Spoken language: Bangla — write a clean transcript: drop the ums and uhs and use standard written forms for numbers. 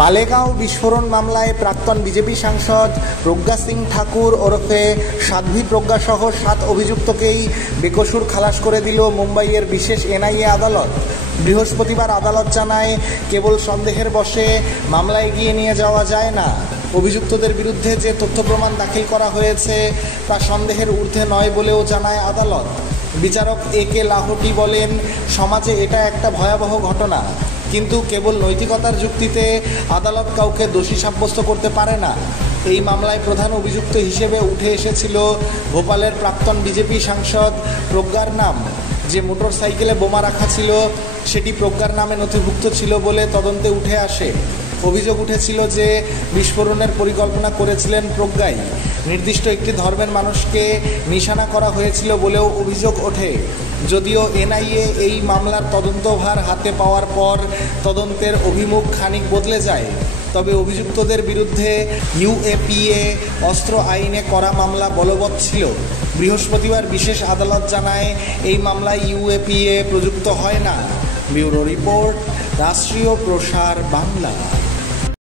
মালেগাঁও বিস্ফোরণ মামলায় প্রাক্তন বিজেপি সাংসদ প্রজ্ঞা সিং ঠাকুর ওরফে সাধ্বী প্রজ্ঞা সহ 7 অভিযুক্তকেই বেকসুর খালাস করে দিল মুম্বাইয়ের বিশেষ এনআইএ আদালত। বৃহস্পতিবার আদালত জানায়, কেবল সন্দেহের বশে মামলা এগিয়ে নিয়ে যাওয়া যায় না। অভিযুক্তদের বিরুদ্ধে যে তথ্য প্রমাণ দাখিল করা হয়েছে তা সন্দেহের ঊর্ধ্বে নয় বলেও জানায় আদালত। বিচারক এ.কে. লাহোটি বলেন, সমাজে এটা একটা ভয়াবহ ঘটনা, কিন্তু কেবল নৈতিকতার যুক্তিতে আদালত কাউকে দোষী সাব্যস্ত করতে পারে না। এই মামলায় প্রধান অভিযুক্ত হিসেবে উঠে এসেছিল ভোপালের প্রাক্তন বিজেপি সাংসদ প্রজ্ঞার নাম। যে মোটরসাইকেলে বোমা রাখা ছিল সেটি প্রজ্ঞার নামে নথিভুক্ত ছিল বলে তদন্তে উঠে আসে। অভিযোগ উঠেছিল যে বিস্ফোরণের পরিকল্পনা করেছিলেন প্রজ্ঞাই। নির্দিষ্ট একটি ধর্মের মানুষকে নিশানা করা হয়েছিল বলেও অভিযোগ ওঠে। যদিও এনআইএ এই মামলার তদন্তভার হাতে পাওয়ার পর তদন্তের অভিমুখ খানিক বদলে যায়, তবে অভিযুক্তদের বিরুদ্ধে ইউএপিএ অস্ত্র আইনে করা মামলা বলবৎ ছিল। বৃহস্পতিবার বিশেষ আদালত জানায়, এই মামলায় ইউএপিএ প্রযুক্ত হয় না। ব্যুরো রিপোর্ট, রাষ্ট্রীয় প্রসার বাংলা।